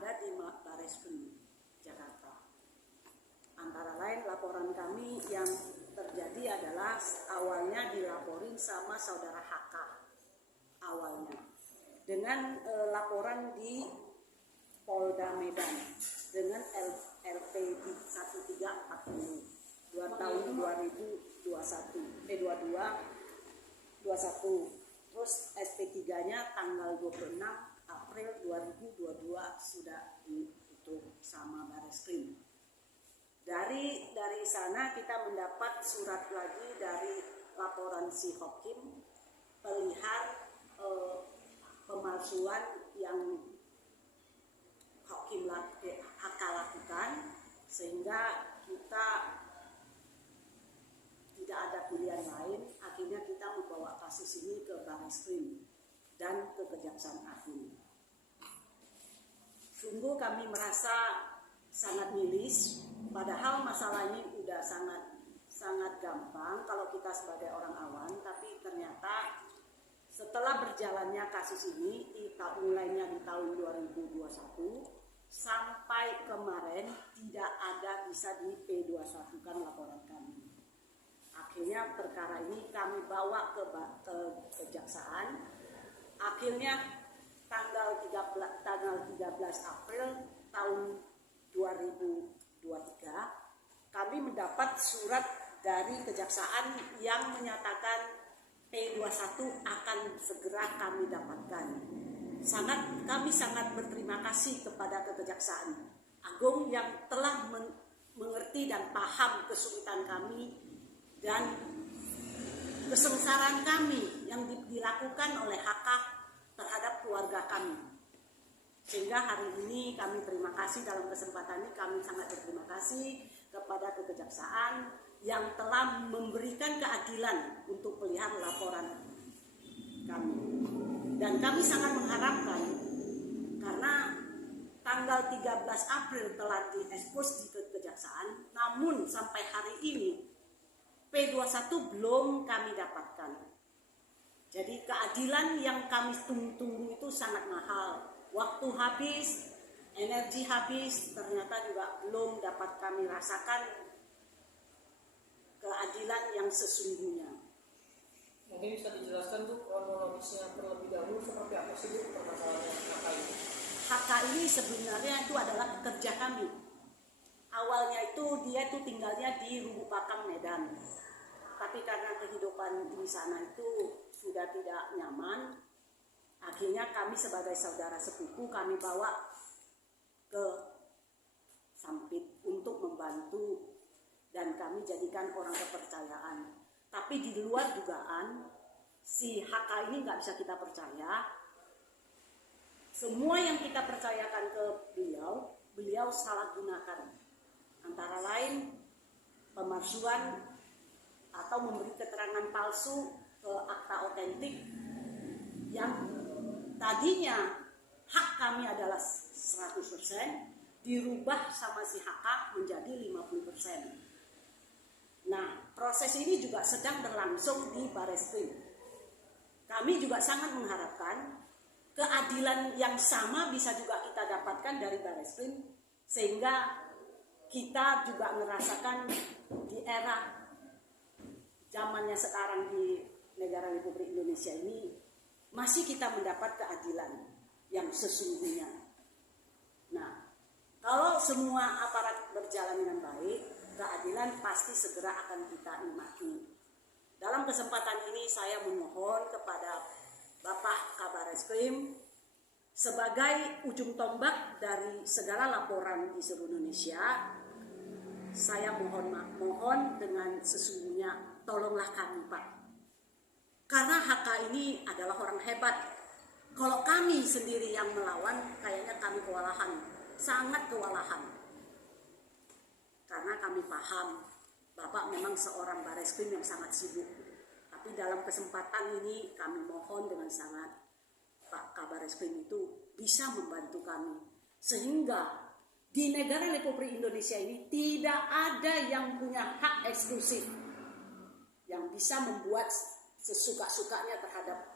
ada di Bareskrim Jakarta. Antara lain laporan kami yang terjadi adalah awalnya dilaporin sama saudara HK awalnya dengan laporan di Polda Medan dengan LP 1340 tahun 2021 terus SP3-nya tanggal 26 April 2022 sudah ditutup sama Bareskrim. Dari sana kita mendapat surat lagi dari laporan si Hakim perihal pemalsuan yang Hakim HK lakukan, sehingga kita tidak ada pilihan lain, akhirnya kita membawa kasus ini ke Bareskrim dan ke Kejaksaan Agung. Sungguh kami merasa sangat miris, padahal masalah ini udah sangat gampang kalau kita sebagai orang awam, tapi ternyata setelah berjalannya kasus ini mulainya di tahun 2021 sampai kemarin tidak ada bisa di P21 kan laporan kami. Akhirnya perkara ini kami bawa ke kejaksaan. Akhirnya tanggal 13 April tahun 2023 kami mendapat surat dari kejaksaan yang menyatakan P21 akan segera kami dapatkan. Kami sangat berterima kasih kepada Kejaksaan Agung yang telah mengerti dan paham kesulitan kami dan kesengsaraan kami yang dilakukan oleh HK terhadap keluarga kami. Sehingga hari ini kami terima kasih, dalam kesempatan ini kami sangat berterima kasih kepada Kejaksaan yang telah memberikan keadilan untuk melihat laporan kami. Dan kami sangat mengharapkan, karena tanggal 13 April telah diekspos di Kejaksaan, namun sampai hari ini P21 belum kami dapatkan. Jadi keadilan yang kami tunggu itu sangat mahal. Waktu habis, energi habis, ternyata juga belum dapat kami rasakan keadilan yang sesungguhnya. Mungkin bisa dijelaskan tuh kronologisnya terlebih dahulu seperti apa sih Bu permasalahan HK ini? HK ini sebenarnya itu adalah pekerja kami. Awalnya itu dia tuh tinggalnya di Lubuk Pakam, Medan. Tapi karena kehidupan di sana itu sudah tidak nyaman, akhirnya kami sebagai saudara sepupu kami bawa ke Sampit untuk membantu dan kami jadikan orang kepercayaan. Tapi di luar dugaan, si HK ini nggak bisa kita percaya. Semua yang kita percayakan ke beliau salah gunakan. Antara lain pemalsuan atau memberi keterangan palsu ke akta otentik yang tadinya hak kami adalah 100%, dirubah sama si HK menjadi 50%. Nah, proses ini juga sedang berlangsung di Bareskrim. Kami juga sangat mengharapkan keadilan yang sama bisa juga kita dapatkan dari Bareskrim, sehingga kita juga merasakan di era zamannya sekarang di negara Republik Indonesia ini masih kita mendapat keadilan yang sesungguhnya. Nah, kalau semua aparat berjalan dengan baik, keadilan pasti segera akan kita nikmati. Dalam kesempatan ini saya memohon kepada Bapak Kabareskrim sebagai ujung tombak dari segala laporan di seluruh Indonesia. Saya mohon dengan sesungguhnya, tolonglah kami Pak. Karena HK ini adalah orang hebat. Kalau kami sendiri yang melawan, kayaknya kami kewalahan, sangat kewalahan. Karena kami paham Bapak memang seorang Bareskrim yang sangat sibuk. Tapi dalam kesempatan ini kami mohon dengan sangat Pak Kabareskrim itu bisa membantu kami. Sehingga di negara Republik Indonesia ini tidak ada yang punya hak eksklusif yang bisa membuat sesuka-sukanya terhadap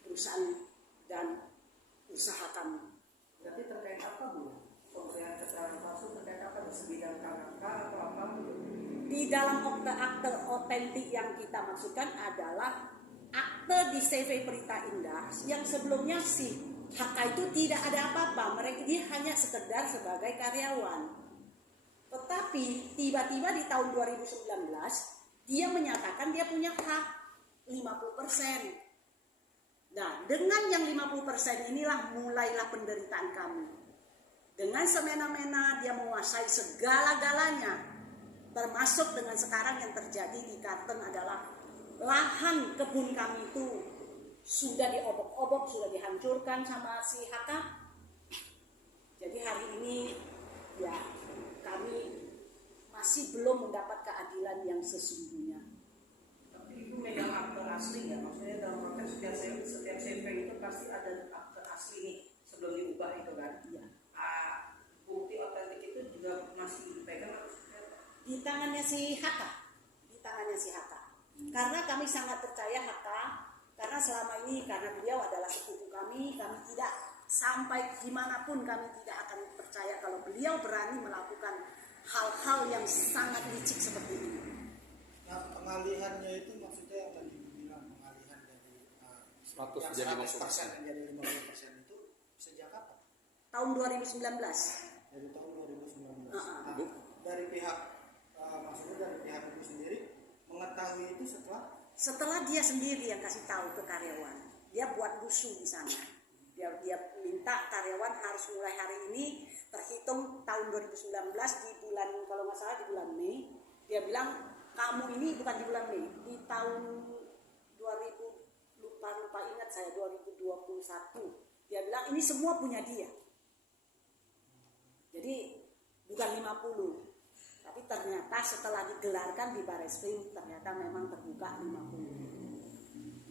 perusahaan dan usaha kami. Berarti terkait apa Bu? Pemberian keterangan palsu terkait apa? Sebidang KKK atau apa Bu? Di dalam akte otentik yang kita maksudkan adalah akte di CV Pelita Indah yang sebelumnya si HK itu tidak ada apa-apa, mereka dia hanya sekedar sebagai karyawan. Tetapi tiba-tiba di tahun 2019 dia menyatakan dia punya hak 50%. Nah, dengan yang 50% inilah mulailah penderitaan kami. Dengan semena-mena dia menguasai segala-galanya. Termasuk dengan sekarang yang terjadi di Karteng adalah lahan kebun kami itu sudah diobok-obok, sudah dihancurkan sama si HK. Jadi hari ini ya kami masih belum mendapat keadilan yang sesungguhnya. Tapi Ibu megang akte asli ya? Maksudnya dalam konteks setiap CV itu pasti ada akte asli nih sebelum diubah itu kan? Iya. Bukti otentik itu juga masih dipegang atau Di tangannya si HK, di tangannya si HK. Karena kami sangat percaya HK, karena selama ini karena beliau adalah sepupu kami tidak sampai dimanapun kami tidak akan percaya kalau beliau berani melakukan hal-hal yang sangat licik seperti ini. Nah, pengalihannya itu maksudnya yang tadi dibilang pengalihan dari 100 yang jadi 100% menjadi 50% itu sejak kapan? Tahun 2019. Dari tahun 2019. Uh-uh. Nah, dari pihak maksudnya dari pihak itu sendiri mengetahui itu Setelah dia sendiri yang kasih tahu ke karyawan, dia buat rusuh di sana. Dia minta karyawan harus mulai hari ini terhitung tahun 2019 di bulan, kalau nggak salah di bulan Mei. Dia bilang kamu ini bukan di bulan Mei, di tahun 2000 lupa ingat saya 2021. Dia bilang ini semua punya dia. Jadi bukan 50. Tapi ternyata setelah digelarkan di Barreskrim ternyata memang terbuka 50%.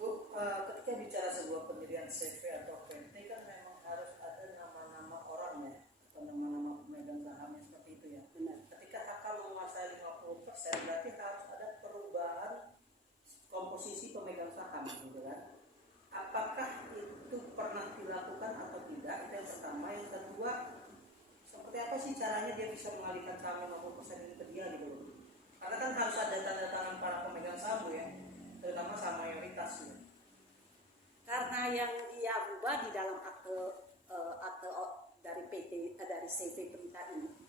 Bu, ketika bicara sebuah pendirian CV atau PT kan memang harus ada nama-nama orang ya, atau nama-nama pemegang sahamnya seperti itu ya. Benar. Ketika HK menguasai 50% berarti harus ada perubahan komposisi pemegang saham gitu kan. Apakah itu pernah dilakukan atau tidak? Itu yang pertama. Yang kedua, seperti apa sih caranya dia bisa mengalihkan saham 50% ini ke dia gitu? Karena kan harus ada tanda tangan para pemegang saham ya, terutama saham mayoritas ya. Karena yang dia ubah di dalam akte dari dari CV Pelita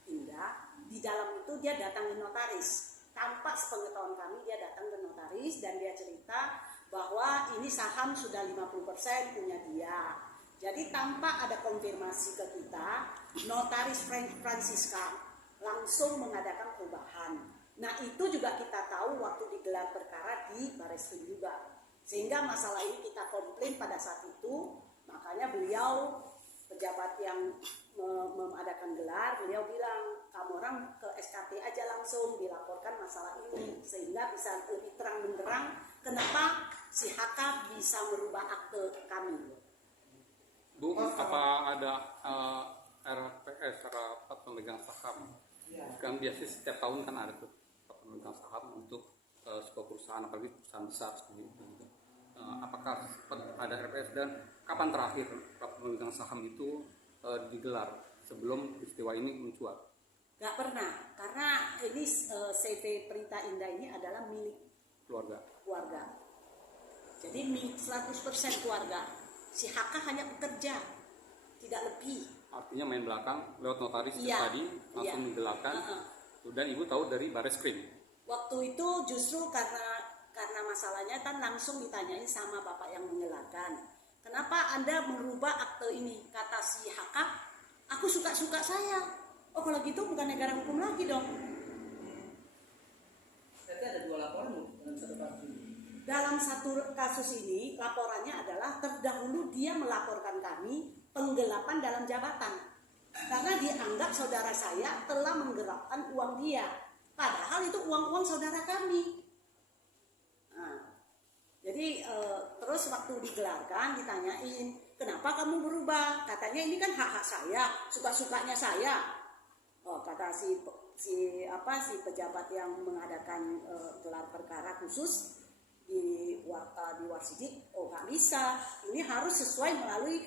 Indah, di dalam itu dia datangin notaris. Tanpa sepengetahuan kami dia datang ke notaris dan dia cerita bahwa ini saham sudah 50% punya dia. Jadi tanpa ada konfirmasi ke kita, notaris Francisca langsung mengadakan perubahan. Nah itu juga kita tahu waktu digelar perkara di Barreskrim juga. Sehingga masalah ini kita komplain pada saat itu, makanya beliau pejabat yang mengadakan gelar, beliau bilang kamu orang ke SKT aja langsung dilaporkan masalah ini sehingga bisa lebih terang benderang kenapa si HK bisa merubah akte kami. Bu, apa ada RPS, rapat pemegang saham? ya. Kan biasanya setiap tahun kan ada tuh rapat pemegang saham untuk sebuah perusahaan, apalagi perusahaan besar seperti itu. Apakah ada RPS dan kapan terakhir rapat pemegang saham itu digelar sebelum peristiwa ini mencuat? Gak pernah, karena ini CV Pelita Indah ini adalah milik keluarga. Jadi milik 100% keluarga. Si HK hanya bekerja, tidak lebih. Artinya main belakang lewat notaris tadi langsung digelarkan. Dan Ibu tahu dari Barreskrim. Waktu itu justru karena masalahnya kan langsung ditanyain sama bapak yang mengelarkan. Kenapa Anda merubah akte ini? Kata si HK, aku suka-suka saya. Oh kalau gitu bukan negara hukum lagi dong. Berarti ada 2 laporan dalam satu kasus. Dalam satu kasus ini laporannya adalah terdahulu dia melaporkan kami penggelapan dalam jabatan. Karena dianggap saudara saya telah menggelapkan uang dia. Padahal itu uang-uang saudara kami. Nah, jadi terus waktu digelarkan ditanyain, kenapa kamu berubah? Katanya ini kan hak-hak saya, suka-sukanya saya. Oh, kata si pejabat yang mengadakan gelar perkara khusus di Warsidik, oh nggak bisa, ini harus sesuai melalui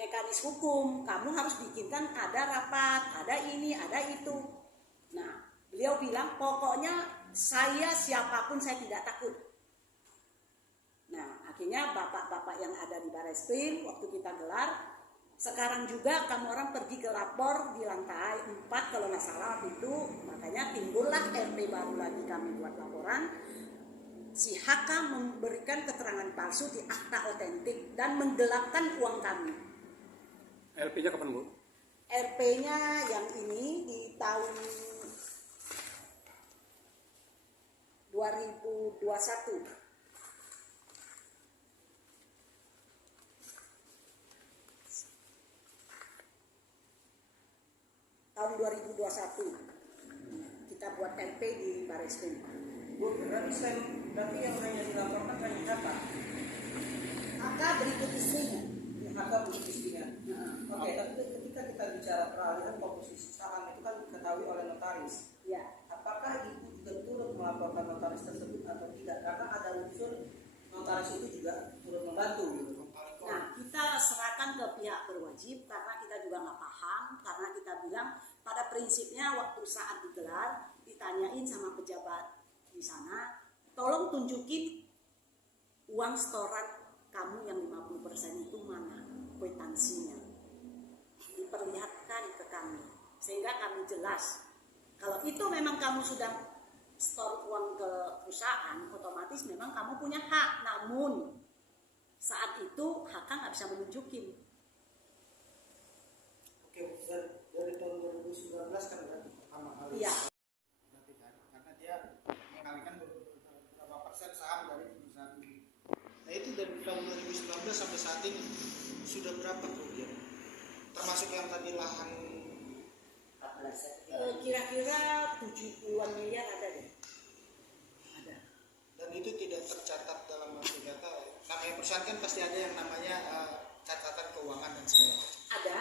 mekanis hukum, kamu harus bikinkan ada rapat, ada ini, ada itu. Nah, beliau bilang pokoknya saya siapapun saya tidak takut. Nah, akhirnya bapak-bapak yang ada di Barreskrim waktu kita gelar, sekarang juga kamu orang pergi ke lapor di lantai 4 kalau nggak salah itu, makanya timbullah RP baru lagi kami buat laporan. Si HK memberikan keterangan palsu di akta otentik dan menggelapkan uang kami. LP-nya kapan, Bu? RP-nya yang ini di tahun 2021. Tahun 2021 kita buat RP di Barreskrim. Bu, berarti yang hanya dilaporkan hanya kakak. Maka berikut istrinya. Kakak bukan istrinya. Oke, tapi ketika kita bicara peralihan komposisi saham itu kan diketahui oleh notaris. Ya. Apakah ibu juga turut melaporkan notaris tersebut atau tidak? Karena ada unsur notaris itu juga turut membantu gitu. Nah, kita serahkan ke pihak berwajib karena kita juga nggak paham, karena kita bilang pada prinsipnya waktu saat digelar ditanyain sama pejabat di sana, tolong tunjukin uang setoran kamu yang 50% itu mana kwitansinya, diperlihatkan ke kami sehingga kami jelas. Kalau itu memang kamu sudah store uang ke perusahaan, otomatis memang kamu punya hak, namun saat itu HK nggak bisa menunjukin. Oke, dari tahun 2019 kan berarti pertama kali. Iya. Berarti kan, karena dia mengalihkan beberapa persen saham dari perusahaan ini. Nah itu dari tahun 2019 sampai saat ini sudah berapa kerugian? Termasuk yang tadi lahan Kira-kira 70-an miliar ada deh. Ada. dan itu tidak tercatat dalam masuk data. Namanya perusahaan kan pasti ada yang namanya catatan keuangan dan segala. Ada,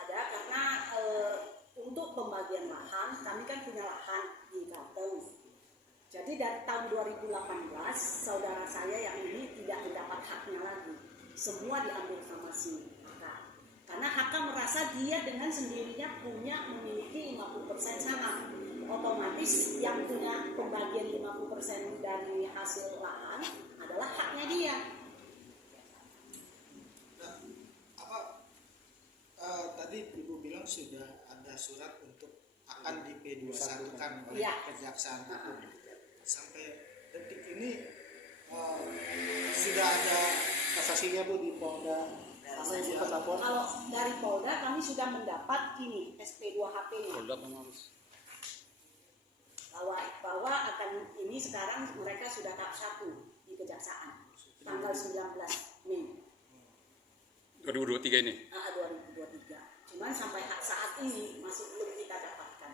ada karena untuk pembagian lahan, kami kan punya lahan di Kalteng. Jadi dari tahun 2018, saudara saya yang ini tidak mendapat haknya lagi. Semua diambil sama si HK. Karena HK merasa dia dengan sendirinya memiliki 50% saham. Otomatis yang punya pembagian 50% dari hasil lahan adalah haknya dia. Tadi Ibu bilang sudah ada surat untuk akan di P21 kan oleh Kejaksaan Agung. Sampai detik ini sudah ada kasasinya Bu di Polda. Kalau dari Polda kami sudah mendapat ini SP2HP-nya. Polda Pemalis. Bahwa akan ini sekarang mereka sudah tahap 1 di Kejaksaan tanggal 19 Mei 2023 ini. 2023. Cuman sampai saat ini masih belum kita dapatkan.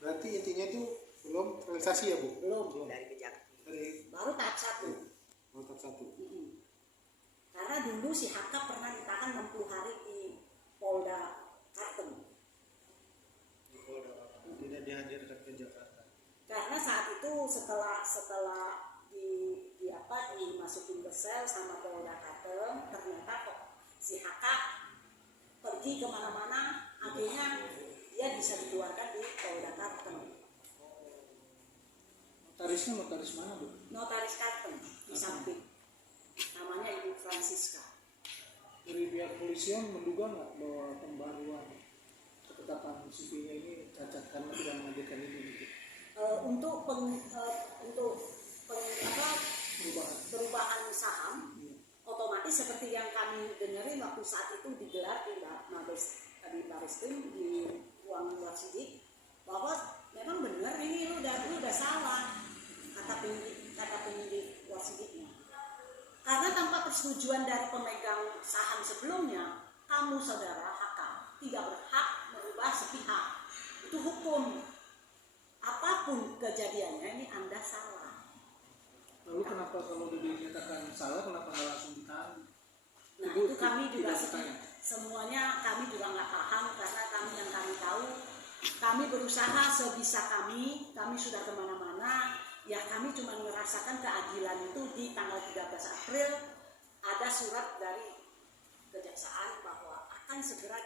Berarti intinya itu belum realisasi ya Bu? Belum. Dari Kejaksaan. Baru tahap 1. Baru tahap 1. Karena dulu si HK pernah ditahan 60 hari di Polda Kalteng. Di Polda tidak dihadirkan ke Jakarta. Karena saat itu setelah dimasukin ke sel sama Polda Kalteng, ternyata kok si HK pergi kemana-mana, akhirnya dia bisa dikeluarkan di Polda Kalteng. Notarisnya notaris mana Bu? Notaris Kalteng di samping, namanya Ibu Francisca. Dari pihak polisian menduga nggak bahwa pembaruan ketetapan sipilnya ini cacat karena tidak menghadirkan ini gitu? Untuk perubahan saham, otomatis seperti yang kami dengerin waktu saat itu digelar di Barreskrim di ruang Warsidik, bahwa memang benar ini lu udah salah kata penyidik Warsidiknya. Karena tanpa persetujuan dari pemegang saham sebelumnya, kamu saudara HK tidak berhak merubah sepihak. Itu hukum. Apapun kejadiannya ini Anda salah. Lalu kenapa kalau dinyatakan salah kenapa nggak langsung ditahan? Nah itu kami juga semuanya kami juga nggak paham, karena yang kami tahu, kami berusaha sebisa kami sudah kemana-mana, ya kami cuma merasakan keadilan itu di tanggal 13 April ada surat dari Kejaksaan bahwa akan segera